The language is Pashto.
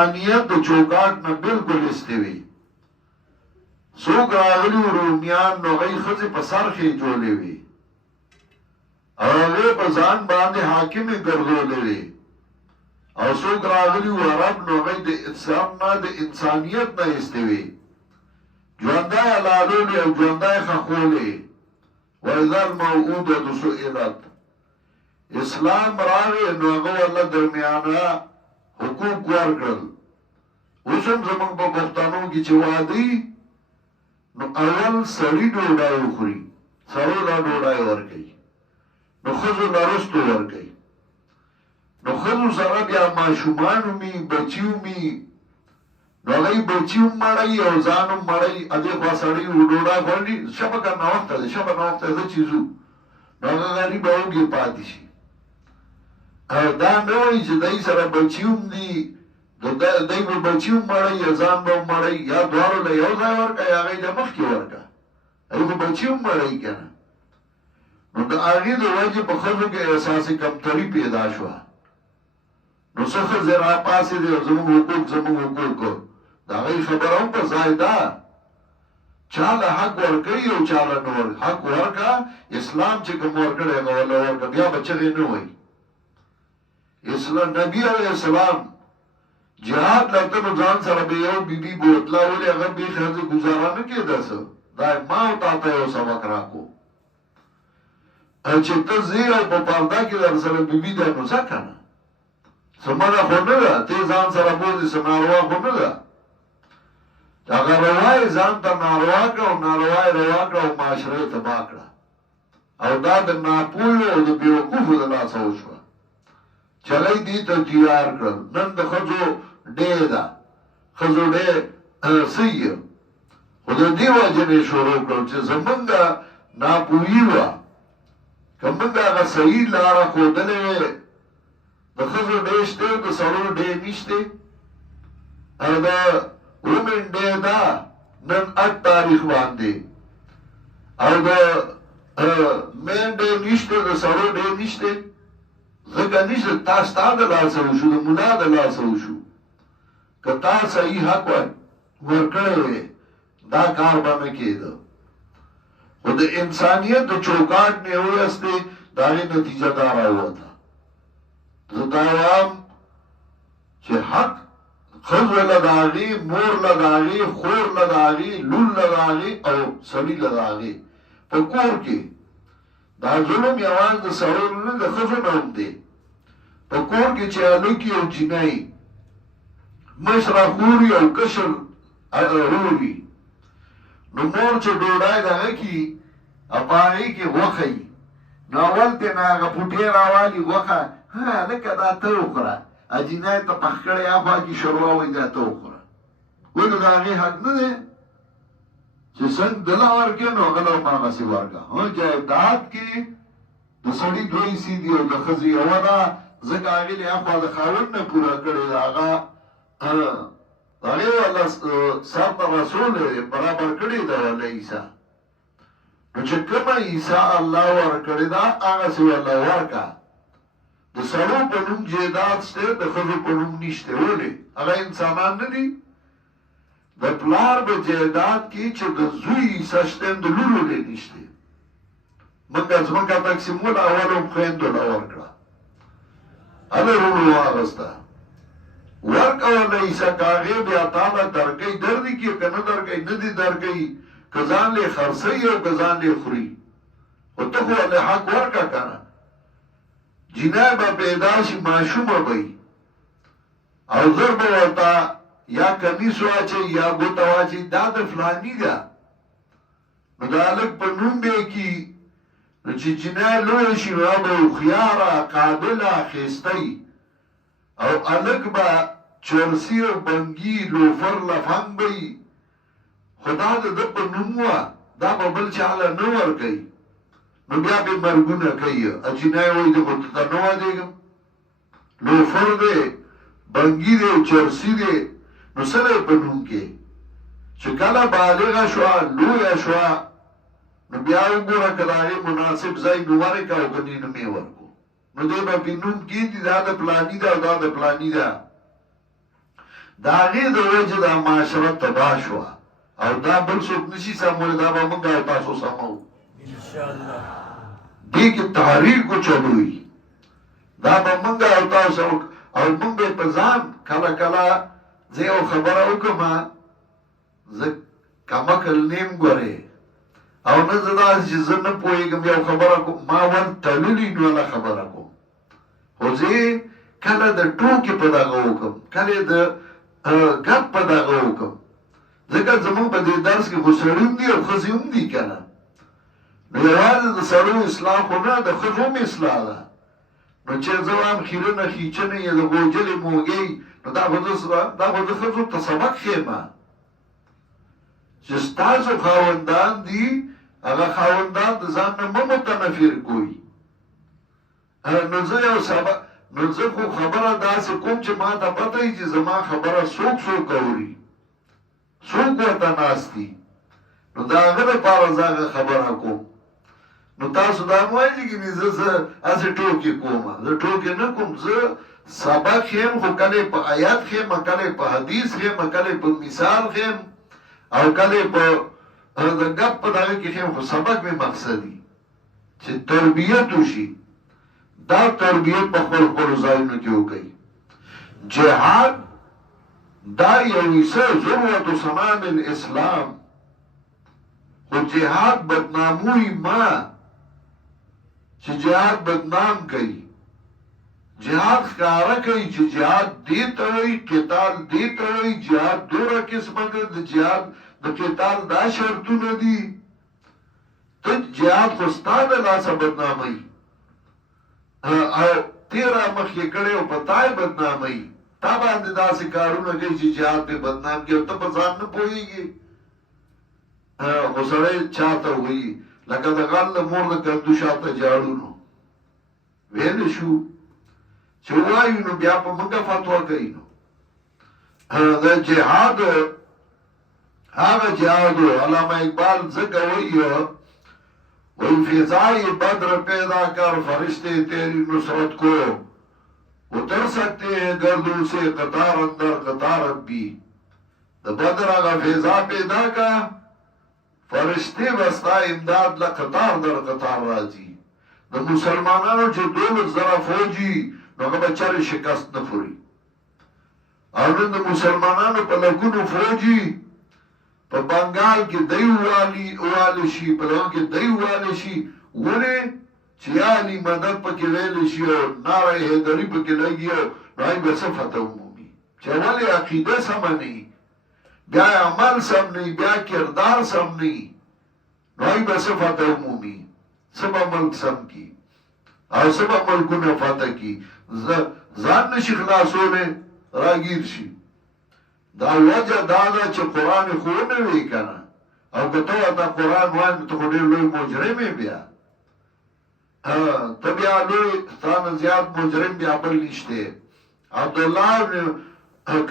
انسانیت د چوکاټ نه بالکل استوي. څوک راغلي رومیان نو هغوی ښځې په سر خېجولې وي او هغې په ځان باندې حاکمې ګرځولې وي، او څوک راغلي و عرب نو هغوی د اسلام نه د انسانیت نه استوي، ژوندی حلالولې او ژوندی ښخولې. وإذا الموءودة سئلت. اسلام راغی نو هغه ورله درمیانه حقوق ورکړل. اوس هم زموږ په پښتنو کې چې واده نو اول سړي ډوډۍ وخوري، سړو له ډوډۍ ورکوي، نو ښځو له رستو ورکوي، نو ښځو سره بیا ماشومان ومي بچي ومي، نو هغوی بچي هم مړوي او ځان هم مړوي. ادې خوا سړی ډوډۍ خوړلي، شپه که ناوخته ده، شپه ناوخته ده چې ځو، نو هغه غریب اوږې پاتې شي. دا نه وایي چې دی سره بچي هم دي، دی به بچي هم مړی یا ځان به هم مړی، یا دواړو له یو ځای ورکه یا هغوی له مخکې ورکه، هغوی خو بچي هم مړی که نه. نو د هغې د وجې په ښځو کې احساس کمتري پیدا شوه. نو څه ښځې راپاڅېدې او زموږ حقوق زموږ حقوق، د هغوی خبره هم په ځای ده. چاله حق ورکوي او چاله نه ورکوي. حق ورکه، اسلام چې کوم ورکړی هغه ورله ورکه، بیا به چغې نه وایي. نبی علیہ السلام جهاد لته نو ځان سره به یو بیبي بوتله ولې هغه بیخي هغې ګزاره نه کېده. څه دا ما او تا ته یو سبق راکو چې ته ځې او په پرده کې در سره بیبي ده نو ځه که نه، څه منع خو نه ده، ته ځان سره بوځې څه ناروا خو نه ده. هغه روا یې ځان ته ناروا کړه او ناروا یې روا کړه او معاشره یې تباه کړه، او دا د ناپوهو او د بېوقوفو د لاسه وشوه. چلی دی ته تیار کړل. نن د ښځو ډې ده، ښځو ډې صحیح، خو د دې وجې نه یې شروع کړل چې زمونږ ناپوهي وه، که موږ هغه صحیح لاره ښودلې وې. د ښځو ډې شته، د سړو ډې نشته. او د ومن ډې ده نن 8 تاریخ باندې، او د مین ډې نشته، د سړو ډې نشته. ځکه نشته، تا ستا د لاسه وشو، د ملا د لاسه وشو. که تا صحیح حق ورکړی وی دا کار به نه کېده. خو د انسانیت د چوکاټ نه ویستې، د هغې نتیجه دا راووته. زه دا وایم چې حق ښځو له د هغې، مور له د هغې، خور له د هغې، لور له د هغې او سړي له د هغې. په کور کې دا ظلم یوازې د سړو نه، د ښځو نه هم دی. په کور کې چې هلکي او جینۍ، مشره خور او کشر ورور وي، نو مور چې ډوډۍ دغه کي په هغې کې غوښه وي، نو اول ترې نه هغه پوټې راوالي غوښه، هلکه دا ته وخوره، جینۍ ته پخ کړی هاخوا کې شوروا وایي دا ته وخوره. ولې د هغې حق نه دی چې څنګه دله ورکړې نو هغه له هم هغسې ورکړه. جایداد کې د سړي 2 حصې دي او د ښځې یوه ده، ځکه هغې له هاخوا د خاوند نه پوره کړې ده، هغه هغې والله سر ته رسول برابر کړې ده والله حصه. نو چې کومه حصه الله ورکړې ده هغسې والله ورکړه. د سړو په نوم جایداد شته، د ښځو په نوم نشته. ولې؟ هغه انسانان نه دي؟ د پلار په جایداد کې چې د زوی حصه شته، د لور ولې نشته؟ موږ ځمکه تقسیمول، اول هم خویندو له ورکړه، هله ورونو واغسته، ورکه ورله حصه. که هغې بیا تا له درکوي، در دي کې که نه درکوي، نه دي درکوي، که ځان لې خرڅوي او که ځان لې خوري، خو ته خو ورله حق ورکه که نه. جینۍ به پیدا شي، ماشومه به وي، او زر به ورته یا کمیس واچوي یا ګوته واچوي، دا د فلاني ده، نو د هلک په نوم به یې کي. نو چې جینۍ لویه شي نو به هوښیاره، قابله، ښایسته وي، او هلک به چرسي او بنګي، لوفر، لفنګ به وي، خو دا د ده په نوم وه، دا به بل چا له نه ورکوي. نو بیا به مرګونه کوي. جینۍ وایي زه خو ته نه وادېږم، لوفر دی، بنګي دی، چرسي دی، نو څه دی په نوم کې؟ چې کله بالغه شوه، لویه شوه، نو بیا وګوره که د هغې مناسب ځای نو ورکړه او که نوم یې ورکړو، نو دی به پې نوم کېږدي دا د پلاني ده او دا د پلاني ده. د هغې د وجې دا معاشره تباه شوه او دا بل څوک نشي سمولی دا به موږ او تاسو سمو انشاءالله دې کې تحریک وچلوي دا به موږ او تاسو او موږ به په ځان کله کله زه یو خبره وکړم زه کمکل نیم ګورې او نه زه داسې چې زه نه پوهېږم یو خبره کوم ما ور تللي نو هغه خبره کوم خو زه کله د ټوکې په دغه وکړم کله د ګپ په دغه وکړم ځکه زموږ په دې درس کې خو سړي هم دي او ښځې هم دي که نه نو یوازې د سړیو اصلاح خو نه د ښځو هم اصلاح ده نو چې زه وایم خیرنه خیچنه یې د ګوجلې موږی نو دا خو د ښځو ته سبق ښیمه چې ستاسو خاوندان دي هغه خاوندان د ځان نه مه متنفر کوي نو زه یو سبق نو زه خو خبره داسې کوم چې ما ته پته وي چې زما خبره څوک اوري څوک ورته ناست دي نو د هغه دپاره زه هغه خبره کوم نو تاسو دا مه وایئ چې زه هسې ټوکې کوم زه ټوکې نه کوم زه سبق ښیم خو کله په آیات ښیم کله په حدیث ښیم کله په مثال ښیم او کله په د ګپ په دغه کې ښیم خو سبق مې مقصدي چې تربیت وشي دا تربیت په خپل ځایونو کې وکړي جهاد دا یو څه ضرورت صنام الاسلام خو جهاد بدناموي ما چې جهاد بدنام کوي جهاد ښکاره کوي چې جهاد دې ته وایي قتال دې ته وایي جهاد دومره قسمه ده د جهاد د قتال دا شرطونه دي ته جهاد خو ستا د لاسه بدناموي او تیرا مخکې کړی او په تا یې بدناموي تا باندې داسې کارونه کوي چې جهاد پې بدنام کوي او ته په ځان نه پوهېږي خو سړی چاته وایي لکه د غل د مور د کندو شاته جاړو نو ویلی شو چې وایو نو بیا په موږ فتوا کوي نو د جهاد هغه جهاد علامه اقبال ځکه وایي وہی فضائی بدر پیدا کر فرشتے تیری نصرت کو اتر سکتے ہیں گردوں سے قطار اندر قطارت بھی دا بدر آگا فضا پیدا کا فرشتے بستا امداد لقطار در قطار راجی دا مسلمانانو چه دولت ذرا فوجی نو اگا بچار شکست نفوری اور دا مسلمانانو پا لگونو فوجی په بنگال کې دیو والی شي په دغه کې دیو والی شي ولې چې یعنی مدد پکې ویلی شي او ناره حیدري پکې لګي نو هغوی به څه فتح ومومي چې ولې عقیده سمه نه وي بیا عمل سم نه وي بیا کردار سم نه وي نو هغوی به څه فتح ومومي څه به ملک سم کي او څه به ملکونه فتح کي ځان نشي خلاصولی راګیر شي دا وجه دا ده چې قرآن خو نه وی کنه او که ته ورته قرآن وایې نو ته خو ډېر لوی مجرم یې بیا ته بیا لوی ستا نه زیات مجرم بیا بل نشته عبدالله بن